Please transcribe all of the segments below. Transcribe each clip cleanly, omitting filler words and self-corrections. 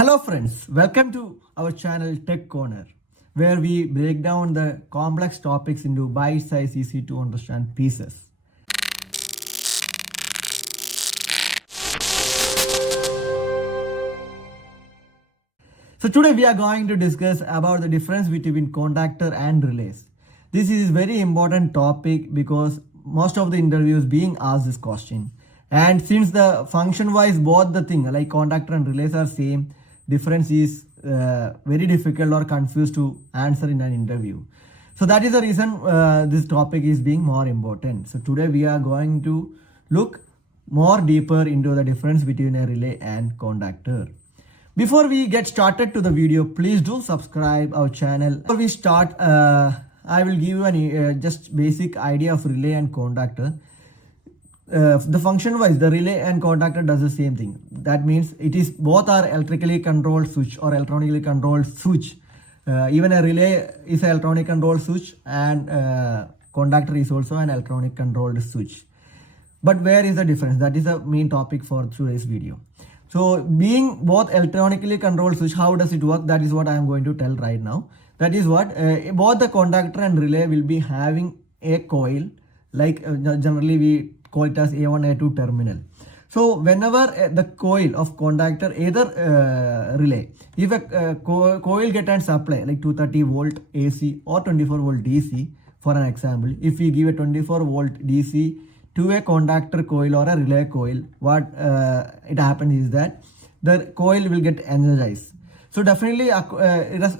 Hello friends, welcome to our channel Techcorner, where we break down the complex topics into bite-sized, easy to understand pieces. So today we are going to discuss about the difference between contactor and relays. This is a very important topic because most of the interviews being asked this question. And since the function wise both the thing like contactor and relays are same, difference is very difficult or confused to answer in an interview. So that is the reason this topic is being more important. So today we are going to look more deeper into the difference between a relay and contactor. Before we get started to the video, please do subscribe our channel. Before we start, I will give you an just basic idea of relay and contactor. The function wise, the relay and contactor does the same thing. That means it is both are electrically controlled switch or electronically controlled switch. Even a relay is an electronic controlled switch and contactor is also an electronic controlled switch. But where is the difference? That is the main topic for today's video. So being both electronically controlled switch, how does it work? That is what I am going to tell right now. That is what both the contactor and relay will be having a coil, like generally we call it as A1, A2 terminal. So whenever the coil of contactor, either relay, if a coil get and supply like 230 volt AC or 24 volt DC, for an example, if we give a 24 volt DC to a contactor coil or a relay coil, what it happens is that the coil will get energized. So definitely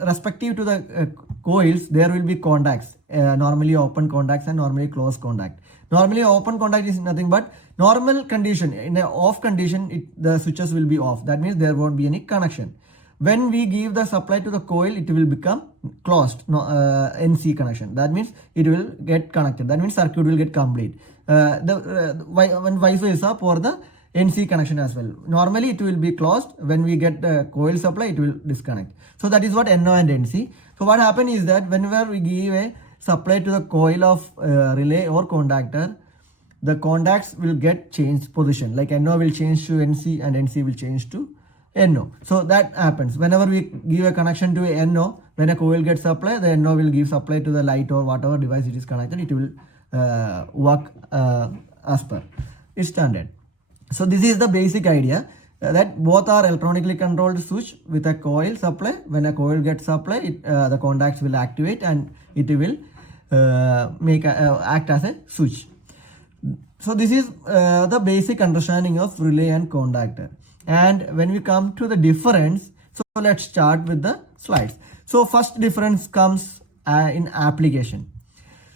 respective to the coils, there will be contacts, normally open contacts and normally closed contact. Normally open contact is nothing but normal condition. In an off condition, the switches will be off. That means there won't be any connection. When we give the supply to the coil, it will become closed, NC connection. That means it will get connected. That means circuit will get complete. When vice versa for the NC connection as well. Normally it will be closed. When we get the coil supply, it will disconnect. So that is what NO and NC. So what happens is that whenever we give a supply to the coil of relay or contactor, the contacts will get changed position. Like NO will change to NC and NC will change to NO. So that happens. Whenever we give a connection to a NO, when a coil gets supply, the NO will give supply to the light or whatever device it is connected. It will work as per its standard. So this is the basic idea that both are electronically controlled switch with a coil supply. When a coil gets supply, the contacts will activate and it will act as a switch. So this is the basic understanding of relay and contactor. And when we come to the difference, so let's start with the slides. So first difference comes in application.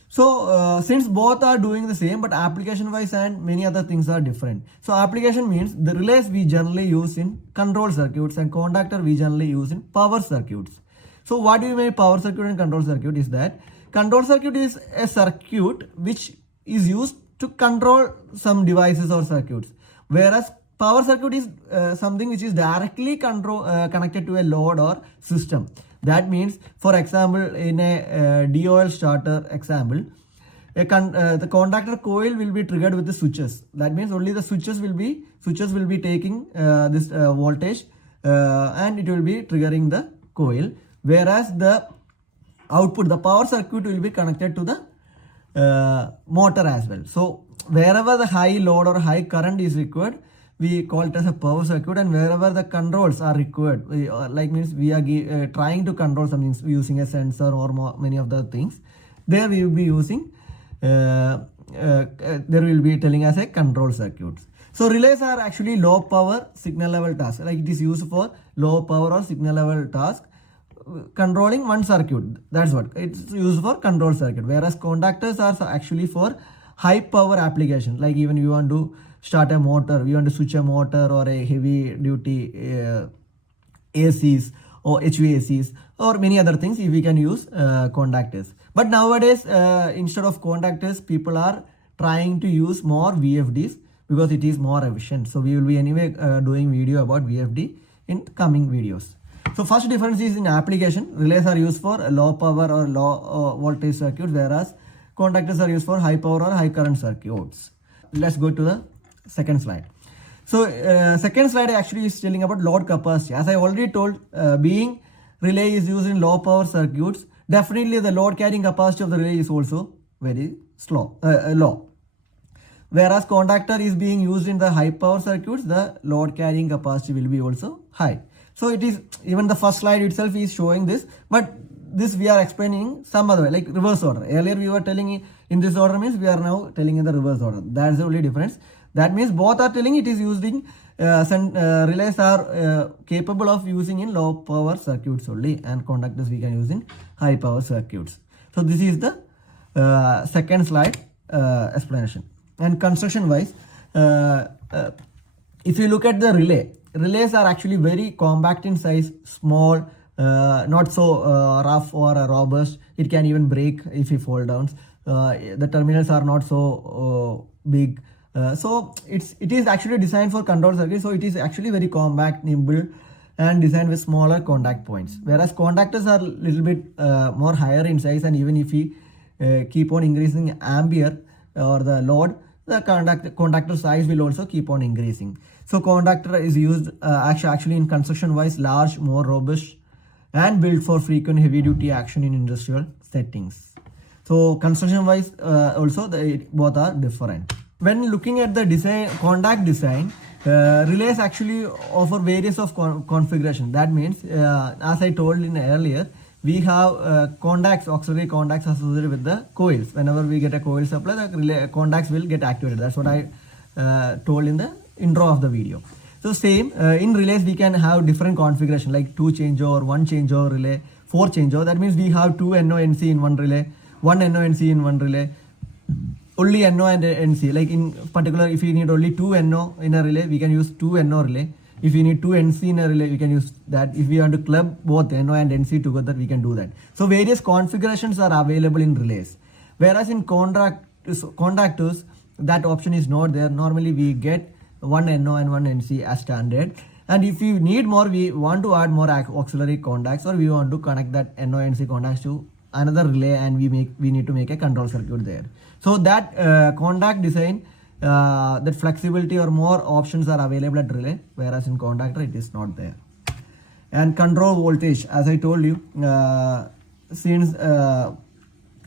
So since both are doing the same, but application wise and many other things are different. So application means the relays we generally use in control circuits and contactor we generally use in power circuits. So what do you mean power circuit and control circuit is that control circuit is a circuit which is used to control some devices or circuits, whereas power circuit is something which is directly connected to a load or system. That means, for example, in a DOL starter example, the contactor coil will be triggered with the switches. That means only the switches will be taking this voltage and it will be triggering the coil. Whereas the output, the power circuit will be connected to the motor as well. So wherever the high load or high current is required, we call it as a power circuit, and wherever the controls are required, like means we are trying to control something using a sensor or many of the things, there we will be using, there will be telling us a control circuit. So relays are actually low power signal level task, like it is used for low power or signal level task, controlling one circuit. That's what it's used for, control circuit. Whereas contactors are actually for high power application, like even you want to start a motor, you want to switch a motor or a heavy duty ACs or HVACs or many other things, if we can use contactors. But nowadays instead of contactors, people are trying to use more VFDs because it is more efficient. So we will be anyway doing video about VFD in coming videos. So first difference is in application. Relays are used for low power or low voltage circuits, whereas contactors are used for high power or high current circuits. Let's go to the second slide. So second slide actually is telling about load capacity. As I already told, being relay is used in low power circuits, definitely the load carrying capacity of the relay is also very low. Whereas contactor is being used in the high power circuits, the load carrying capacity will be also high. So it is, even the first slide itself is showing this, but this we are explaining some other way, like reverse order. Earlier we were telling in this order means we are now telling in the reverse order. That's the only difference. That means both are telling it is using, relays are capable of using in low power circuits only, and contactors we can use in high power circuits. So this is the second slide explanation. And construction wise, if you look at the relays are actually very compact in size, small, not so rough or robust. It can even break if you fall down. The terminals are not so big. So it is actually designed for control circuits. So it is actually very compact, nimble, and designed with smaller contact points. Whereas contactors are a little bit more higher in size, and even if we keep on increasing ampere or the load, the contactor size will also keep on increasing. So contactor is used actually in construction wise large, more robust, and built for frequent heavy duty action in industrial settings. So construction wise also both are different. When looking at the design, contact design, relays actually offer various of configuration. That means as I told in earlier, we have contacts, auxiliary contacts associated with the coils. Whenever we get a coil supply, the relay contacts will get activated. That's what I told in the intro of the video. So same in relays we can have different configuration like 2 changeover, 1 changeover relay, 4 changeover. That means we have 2 NO/NC in one relay, 1 NO/NC in one relay, only NO and NC. Like in particular, if you need only 2 NO in a relay, we can use 2 NO relay. If you need 2 NC in a relay, we can use that. If we want to club both NO and NC together, we can do that. So various configurations are available in relays. Whereas in contactors, that option is not there. Normally we get 1 NO and 1 NC as standard. And if you need more, we want to add more auxiliary contacts, or we want to connect that NO NC contacts to another relay, and we need to make a control circuit there. So that contact design, that flexibility or more options are available at relay, whereas in contactor it is not there. And control voltage, as I told you, since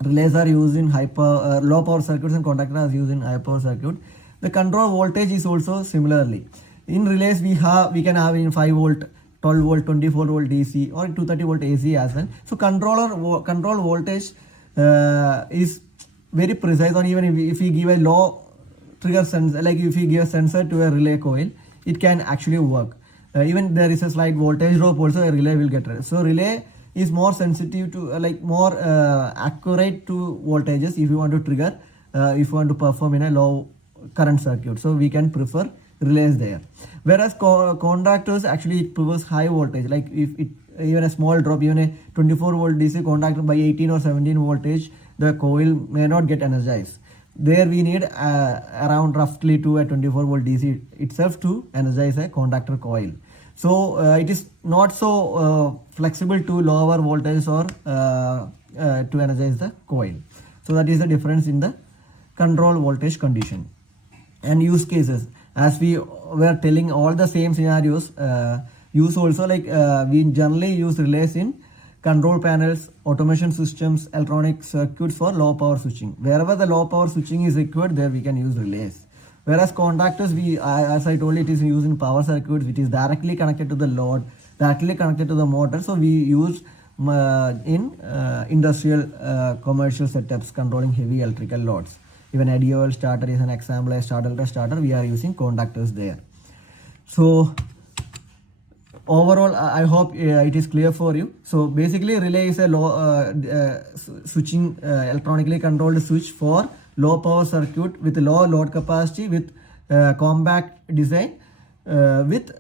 relays are used in low power circuits and contactor are used in high power circuit, the control voltage is also similarly. In relays we can have in 5 volt, 12 volt, 24 volt DC or 230 volt AC as well. So control voltage is very precise, or even if we give a low trigger sensor, like if you give a sensor to a relay coil, it can actually work. Even there is a slight voltage drop also, a relay will get. So relay is more sensitive to more accurate to voltages if you want to trigger, if you want to perform in a low current circuit. So we can prefer relays there. Whereas contactors actually it prefers high voltage, like if it even a small drop, even a 24 volt DC contactor by 18 or 17 voltage, the coil may not get energized. There we need around roughly to a 24 volt DC itself to energize a contactor coil. So it is not so flexible to lower voltage or to energize the coil. So that is the difference in the control voltage condition. And use cases, as we were telling all the same scenarios, use also like we generally use relays in control panels, automation systems, electronic circuits for low power switching. Wherever the low power switching is required, there we can use relays. Whereas contactors, as I told you, it is used in power circuits, which is directly connected to the load, directly connected to the motor. So we use in industrial commercial setups controlling heavy electrical loads. Even a DOL starter is an example. A starter starter, we are using contactors there. So overall, I hope it is clear for you. So basically, relay is a low switching electronically controlled switch for low power circuit with low load capacity, with compact design, with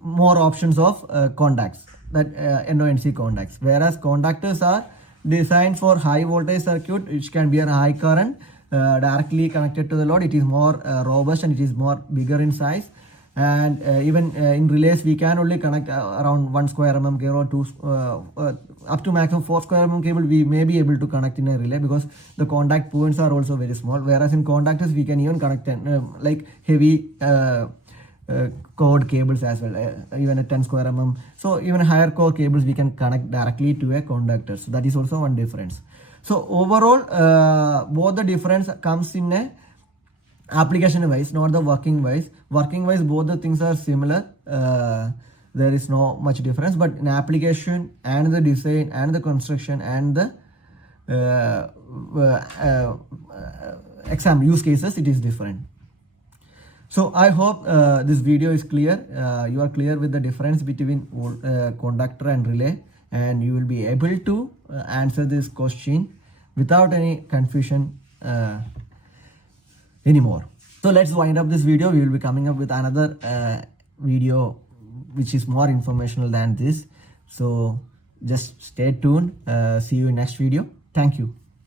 more options of contacts, that NONC contacts. Whereas contactors are designed for high voltage circuit, which can be a high current, directly connected to the load. It is more robust and it is more bigger in size. And even in relays we can only connect around 1 square mm cable or 2 up to maximum 4 square mm cable we may be able to connect in a relay, because the contact points are also very small. Whereas in contactors we can even connect like heavy cord cables as well, even a 10 square mm. So even higher core cables we can connect directly to a conductor. So that is also one difference. So overall, both the difference comes in a application wise, not the working wise. Working wise, both the things are similar. There is no much difference, but in application and the design and the construction and the exam use cases, it is different. So I hope this video is clear. You are clear with the difference between conductor and relay, and you will be able to answer this question without any confusion anymore. So let's wind up this video. We will be coming up with another video which is more informational than this. So just stay tuned. See you in next video. Thank you.